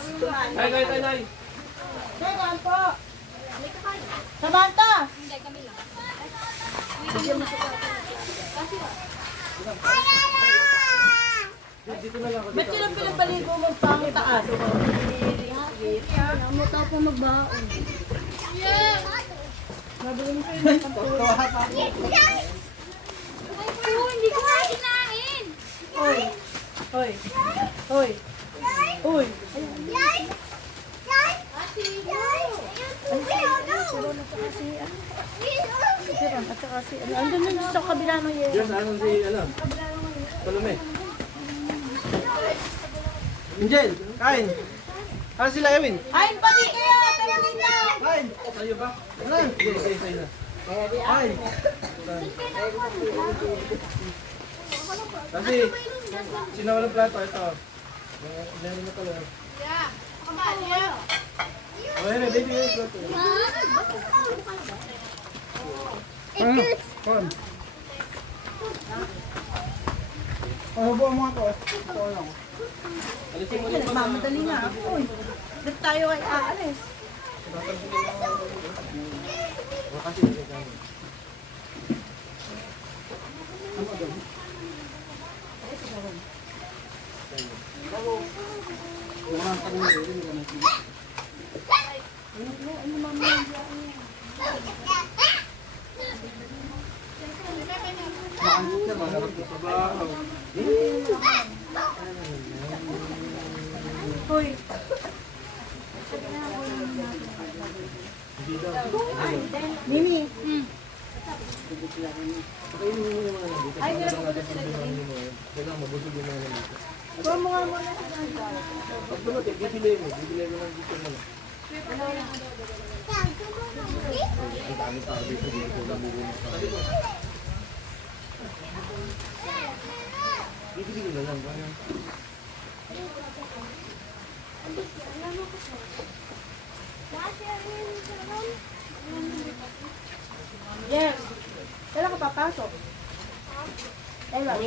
Nay. Saan po? Samantha! Hindi, kami lang. Dito na lang. Ba't yun ang pinapaligo mo pang taas? Kaya mo tao po magbaon. Ay po, hindi ko nga kinain. Hoy! Hoy! Hoy! Hoy! At saka si andun yun sa kabila ng yero. Diyan, ano si, Salome. Angel, kain. Ano sila, Ewin? Ayun pati kayo! Pero dito! Kain. Sa'yo ba? Ano? Sige, sa'yo na. Kain. Kasi, sinawalang plato, ito. Meron na pala. Oh, yun, baby, go to. Kon. Oh, buwan mo ako. Ito lang. Alisin mo lang. Mamadali nga ako. Ba't tayo ay aalis? Kasi, Hoy! Mimi! ay, meron ko sila dito. Kailangan mabusog yung mga dito. Kuha mo nga muna sa kanila. Pag dumating, bibili mo lang dito mo. Ang dami tao dito dito lang mo. Bibili ko na lang. Yes! Kailan ka papasok? Kailan?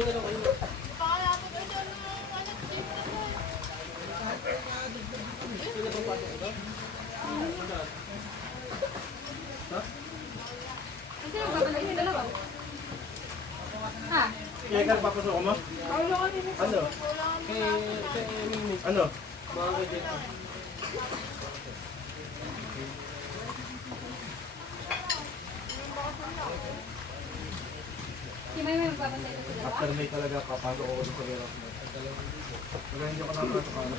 Kasi magbabalik yung dalawa. Ha? Kaya ka papasok mo? Ano? Ano? Bakit dito? Si May magbabantay na sila. After may talaga papasok ako sa pera. Wala hindi ako nakapasok ano.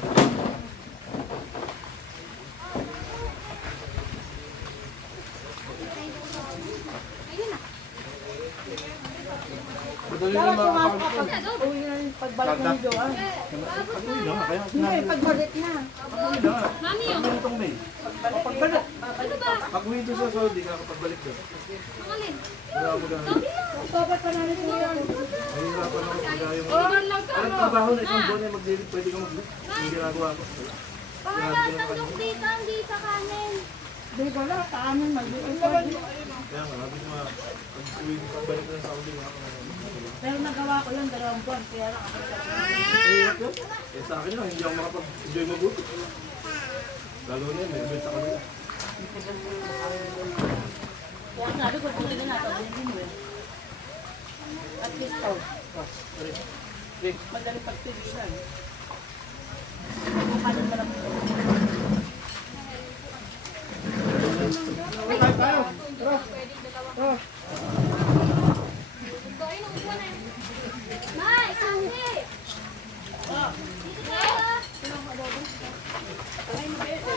Ayun na. Madali Dapat na pumasok makakapasok. ka pag uwi na yung pagbalik mo ni Joan. Pag-uwi lang, kaya Hindi, pagbalik na. pag-uwi lang. Mami, oh. Pag-uwi itong May. Pagbalik. Ano ba? Pag-uwi doon sa Saudi, kakapagbalik doon. Ang alin? Wala ako lang. Dapat pa namin po yan. Mahirapan ako pag yung... Iban lang ka, Anong no? trabaho na isang buwan na mag-delete, pwede ka mag-delete. Yung ginagawa ko. Pangalatan yung dito, hindi sa kanin. Hindi ko lang, sa amin mag-uwi. Kaya nga, sabi ko nga, pag-uwi ko, pagbalik na sa Saudi, Pero nagawa ko yung 2 buwan, kaya lang ako mahirap yun. Eh sa akin lang, hindi ako makapag-enjoy mabuti. Lalo na yun, may event sa kanila. Kaya sabi ko, tuloy na natin, hindi mo eh. At least, oh, Rick, madali pagtigilan. Kumanin mo lang. kain tayo. Tara. Tara. May, kasi!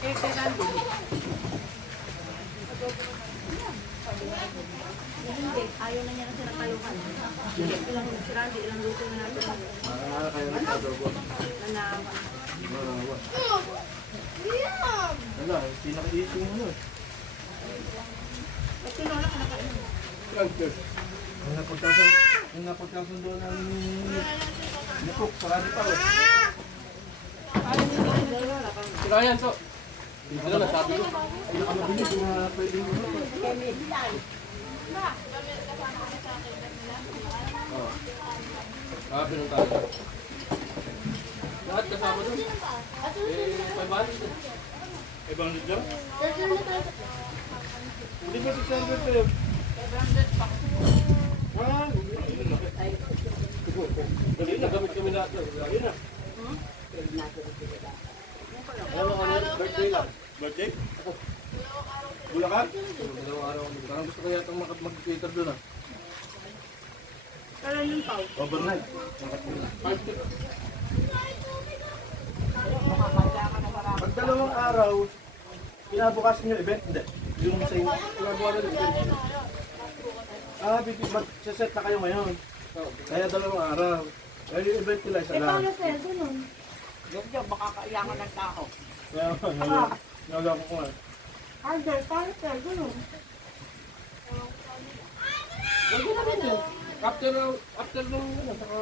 Dito tayo! Hindi, ayaw na niya na sinataluhan. Ilang sirandi, ilang luto na natin. Kaya nagtadobo. Nanawa. Marawa. Wala, pinaka-issue mo nun. At tinola ka na kain. Ang napagkasundo ng Nikok, sarado pa o. Kirayan, so. Ano na, sabi ko. Ay, nakamabili, kung pwede mo. Pinuntahan. Lahat kasi kasama doon. Eh, 500 doon. 500 lang? Hindi ba 600 kayo? 500 pa. Ah, dali na, gamit kami lahat. Dali na. Ano ka na? Birthday lang. Birthday? Bulacan? Dalawang araw. Parang gusto ko yata mag-cater doon ah. Kailan yung pau? Overnight. Pag dalawang araw, kinabukasan yung event, hindi. Yung sa inyo, kinabukasan yung event. Mag-set na kayo ngayon. Kaya dalawang araw. Kaya yung event nila isa lang. Paano sweldo nun? Yung baka kailangan ng tao. Kaya nagawa ko nga. Harder, paano sweldo nun? Wag na rin yun. After nung ano, saka...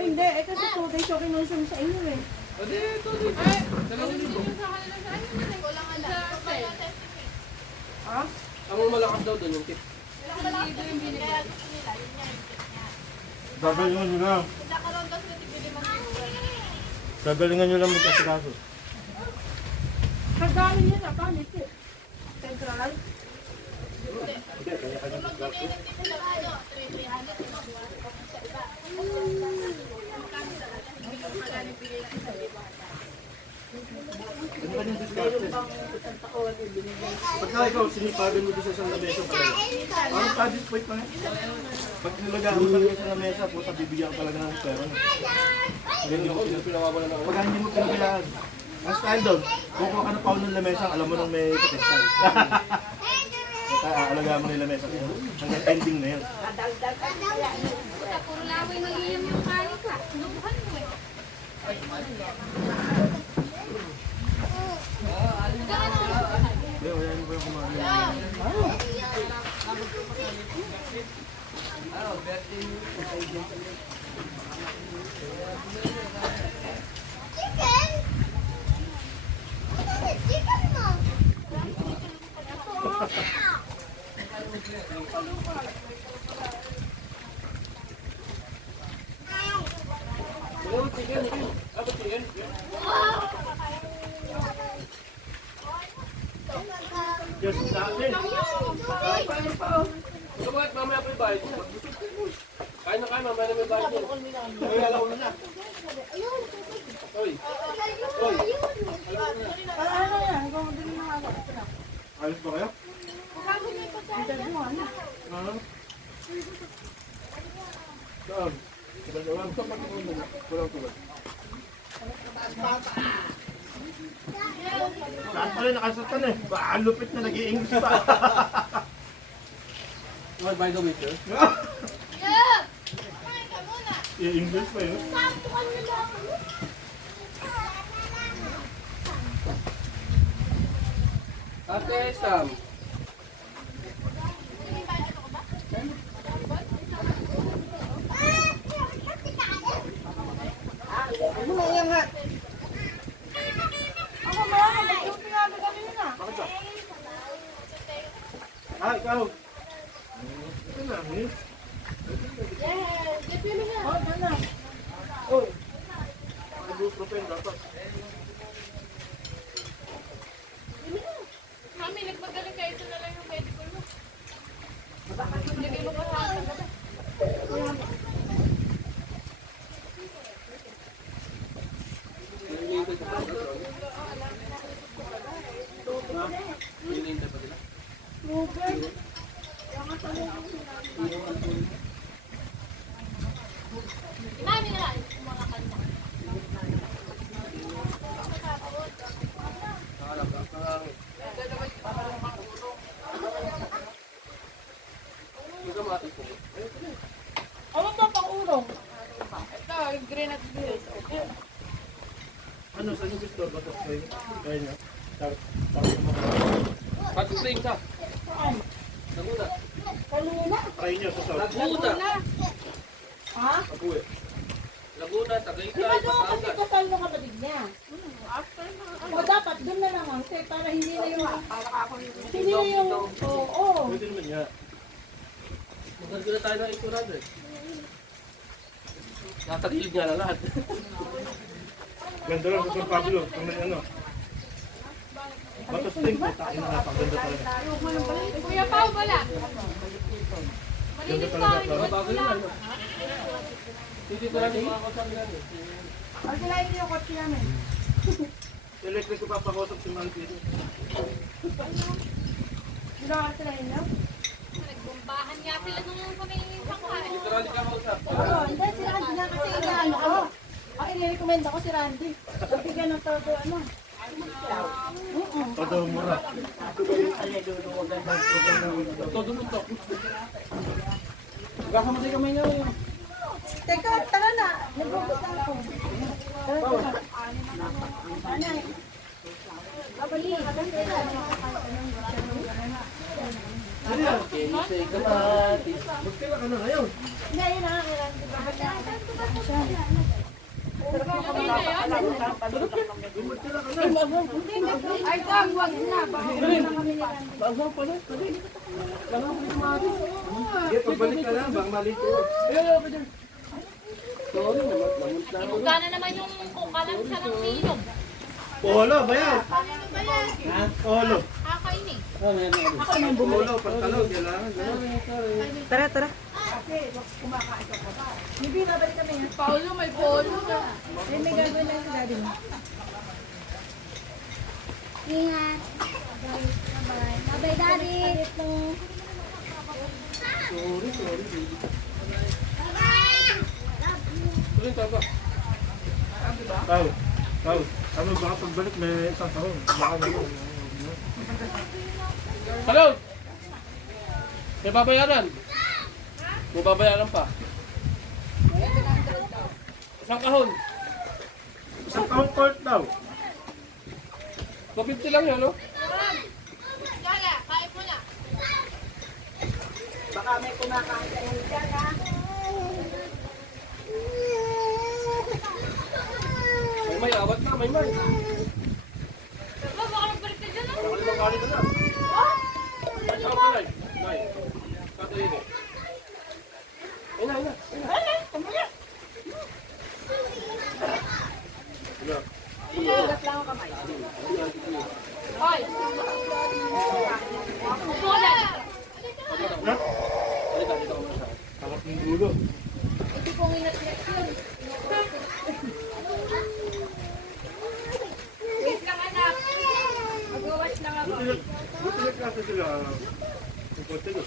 Eh, hindi, kasi 2 days yung kinonsume sa inyo eh. Adi, ito dito. Dalawang libo. Ha? Ang malakas daw doon yung tip. Gagalingan nyo lang. Gagalingan nyo lang mag-asikaso. Kagaling yun na, paano ito? Central? Hindi, kanya-kanya mag-asikaso. Ano ka niyong discarte? Pagka ikaw, sinipagan mo doon sa isang lamesa pala. Parang project point na yan. Pag nilagaan mo talaga sa lamesa, puta bibigyan ka talaga ng pera. Hindi ko pinawawala na ako. Pagka hindi mo pinabayaan. Ang style doon, kukuha ka ng pawn ng lamesa, alam mo nang may potential. Alagaan mo na yung lamesa. Hanggang ending na yan. Puro laway na yun yung kanin ka. Sinubuhan mo eh. Hindi, wala niyo pa yung kumain. Chicken? Ano chicken mo? Hello, chicken. Apa chicken? Yes, dati. Ito bakit mamaya pa yung bayad niya? Kain na kain, mamaya na may bayad niya. Ay, alaw na na. Oy. Oy. Ano yan? Ikaw mo din yung mga Ayos ba kayo? interview ano? Saan? Walang tulad. Saan pala nakasatan eh? Ang lupit na nag-i-English pa. Well, by the way, sir. Yeah! Kumain ka muna. I-English pa yun. Sakto ka na lang. Ate Sam. Ano mo yan nga? Ako ba? Mag-duty nga ba kanina? Bakit ba? Ah, ikaw. Ito na, eh. Yeah, get me na. Oh, doon na. Oh. Ibuprofen dapat. Mami, nagmagaling ka. Ito na lang yung medical mo. Lagay mo pa sa akin. Mami na lang. Mga kanta. Ano ba pang urong? Ito, yung green at blue. Ano, saan yung gusto? Batok kayo? Kaya niya? Batok spring ka? Laguna. Kaluna? Try niyo sa South. Laguna. Ha? Abue. Laguna, Di ba Tagaytay, doon kasi Batangas. kasal ng kapatid niya? O dapat doon na lang ang para hindi na yung... Hindi na yung... Oo. Pwede naman niya. Maganda na tayo ng 800. Natagilid niya na lahat. Ganda lang sa San Pablo. Kung may ano. Batos ting, tayo na napakaganda talaga. Kuya Pao, wala. Ganda Malinis talaga. pa, hindi Pao. wala. Ang sila yung kotse namin. Electric ko papakusap si Manny dito. Ginawa sila yun, no? Nagbumbahan nga sila nung kami sangkay. Oo, hindi, si Randy nga kasi inaano ko. Ang i-recommend ako si Randy. Bigyan ng todo, ano. Todo mura. Teka, tara na. Nagbubusta ako. Tara, tara. Ano? Babali. Magkila ka na ngayon. Hindi, yun na. Kay Randy. Magkila ka na. Ay, kang wag na. Bakit na kami ni Randy? Sige, pagbalik ka lang. Baka malito. Ibuga na naman yung kukalang siya ng silog. Polo ba yan? Ano ba yan? Polo. Kakainis. Polo, pantalon. Kailangan. Tara, tara. Bibi, babalik kami ha. Paulo, may polo ka. May gagawin lang si daddy mo. Ingat. Bye-bye. Bye-bye, Daddy. Tao. Tao. Ano baka pagbalik may isang taon. Baka ano. Hello! May babayaran? May babayaran pa? Isang kahon. Isang taon court daw. 250 lang yun, no? Gala, kain mo na. Baka may kumakain kayo dyan ha. May awat na, may may. Diba, baka magbalik ka dyan, ah. Limang kali ka na. Ay, saan ka, Nay? Nay, katayin eh. Ay, Nay, Nay. Ugat lang ang kamay. Hoy! Upo ka dyan. Halika, dito ako sa. Takot ng gulo. Ito pong inat-inat yun. Wait lang, anak. Mag-watch lang ako. Buti na klase sila. Ang konti ko.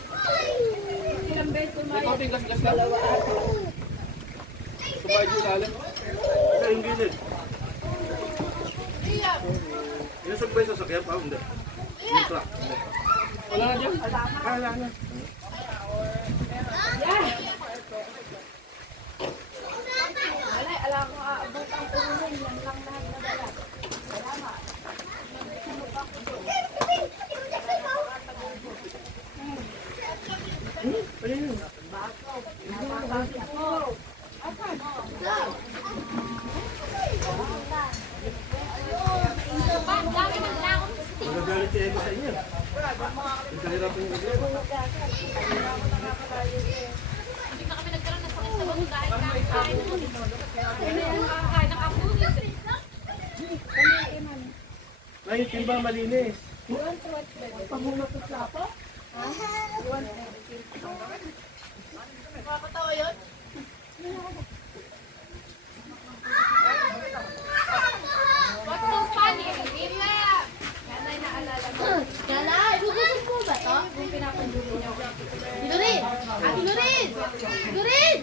Ilang beses May kumain. konting gas-gas lang. Sumayad yung lalim. Sa ingilid. Iya. Inusog ba yung sasakyan pa? Hindi. Yung truck. Hindi. Wala na dyan. Kala na. Alay, alam ko aabot ang tulong. Yan lang lahat na dala. Salamat. Ang dami ng langon. Magagalit si Ego sa inyo. Yung kahirapan yung Ego. Hindi na kami nagkaroon ng sakit sa bago dahil kakain mo. Kakain ng apulis. Na yung timba malinis. Pamunot sa ako? Nakakatawa yun? What's so funny? Ila! Yan ay naalala ko. Kala, gugusin po ba to? Yung pinapandulo niya. Dito rin! Ate Lorin! Dito rin!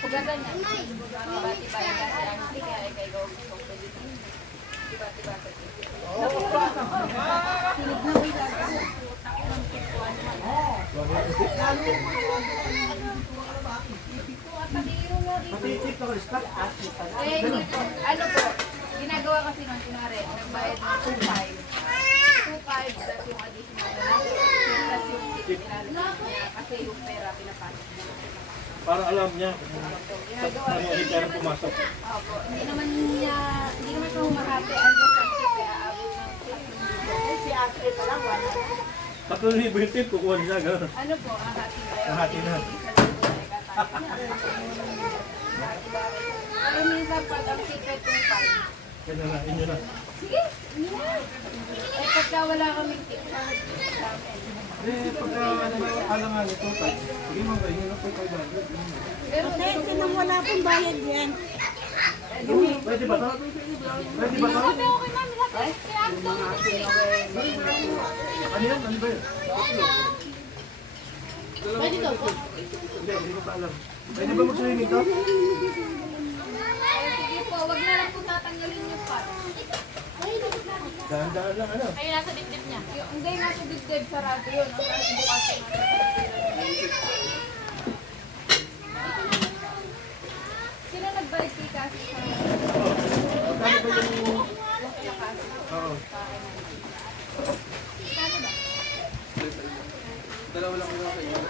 Pugasan niya. Bati-bati ka siya. Hindi kaya ikay go. Diba-diba sa Matitip na ka-stop. Eh, ano po, ginagawa kasi ng kunwari, nagbayad ng 2.5. 2.5 plus yung additional na plus yung tip nilalagay niya kasi yung pera pinapasok niya. Para alam niya kung Ginagawa ano ulit tayo pumasok. Opo, hindi naman siya humahati ang tip kaya aabot ng tip. Si Ashley pa lang, wala. 3,000 yung tip, kukuha nila. Gano'n. Ano po, ang hati kayo? Ang hati na. Isa lang po ay kakati. Pero minsan pag ang secret 2.5. Yan na, inyo na. Sige, yun na. Eh, pagka wala kaming tip, namin. Pagka alangan ito, sige mo ba, inyo na po 500. Pero Kasi sinang wala pong bayad yan. Pwede ba to? Pwede ba to? Sabi ko kay mami, sabi, kaya ako daw Ano yan? Ano ba yun? Pwede daw po. Hindi ko pa alam. Pwede ba mag-swimming to? sige po, wag na lang po tatanggalin yung pot. Dahan-dahan lang, ano? Ayun, nasa dibdib niya. Yung, hindi, nasa dibdib, sarado yun. Ang nasa bukas yung Sino nagbayad kay kasi sa Magkano ba yung... kasi? Oo. Dalawa lang ko sa iyo.